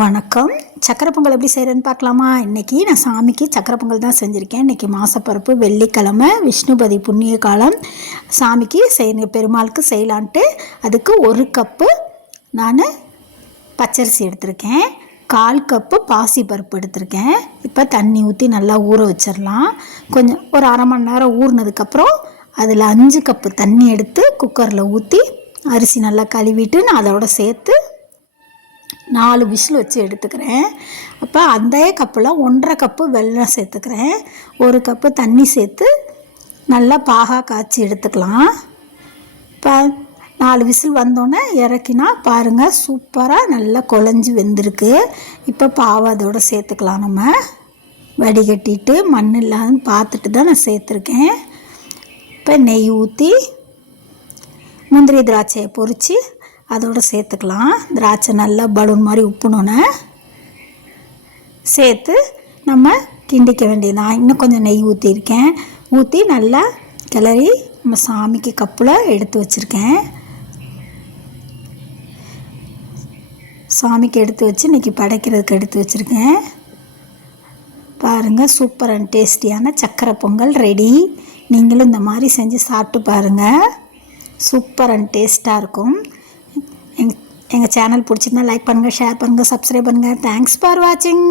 வணக்கம். சக்கரை பொங்கல் எப்படி செய்கிறேன்னு பார்க்கலாமா? இன்றைக்கி நான் சாமிக்கு சக்கரை பொங்கல் தான் செஞ்சுருக்கேன். இன்றைக்கி மாசப்பருப்பு, வெள்ளிக்கிழமை, விஷ்ணுபதி புண்ணிய காலம். சாமிக்கு பெருமாளுக்கு செய்யலான்ட்டு அதுக்கு 1 கப்பு நான் பச்சரிசி எடுத்திருக்கேன், 1/4 கப்பு பாசிப்பருப்பு எடுத்திருக்கேன். இப்போ தண்ணி ஊற்றி நல்லா ஊற வச்சிடலாம். கொஞ்சம் ஒரு அரை மணி நேரம் ஊறினதுக்கப்புறம் அதில் 5 கப்பு தண்ணி எடுத்து குக்கரில் ஊற்றி அரிசி நல்லா கழுவிட்டு நான் அதோட சேர்த்து 4 விசில் வச்சு எடுத்துக்கிறேன். அப்போ அந்த கப்பில் 1/2 கப்பு வெல்லம் சேர்த்துக்கிறேன். 1 கப்பு தண்ணி சேர்த்து நல்லா பாகா காய்ச்சி எடுத்துக்கலாம். இப்போ 4 விசில் வந்தோடனே இறக்கினா பாருங்கள், சூப்பராக நல்லா குழஞ்சி வெந்திருக்கு. இப்போ பாவை அதோடு சேர்த்துக்கலாம். நம்ம வடிகட்டிட்டு மண் இல்லாமல் பார்த்துட்டு தான் நான் சேர்த்துருக்கேன். இப்போ நெய் ஊற்றி முந்திரி திராட்சையை பொரித்து அதோடு சேர்த்துக்கலாம். திராட்சை நல்லா பலூன் மாதிரி உப்புனோன்னே சேர்த்து நம்ம கிண்டிக்க வேண்டியதான். இன்னும் கொஞ்சம் நெய் ஊற்றிருக்கேன். ஊற்றி நல்லா கிளறி நம்ம சாமிக்கு கப்பில் எடுத்து வச்சுருக்கேன். சாமிக்கு எடுத்து வச்சு இன்றைக்கி படைக்கிறதுக்கு எடுத்து வச்சுருக்கேன். பாருங்கள், சூப்பர் அண்ட் டேஸ்டியான சக்கரை பொங்கல் ரெடி. நீங்களும் இந்த மாதிரி செஞ்சு சாப்பிட்டு பாருங்கள். சூப்பர் அண்ட் டேஸ்ட்டாக இருக்கும். எங்கள் சேனல் பிடிச்சிருந்தா லைக் பண்ணுங்கள், ஷேர் பண்ணுங்கள், சப்ஸ்கிரைப் பண்ணுங்கள். தேங்க்ஸ் ஃபார் வாட்சிங்.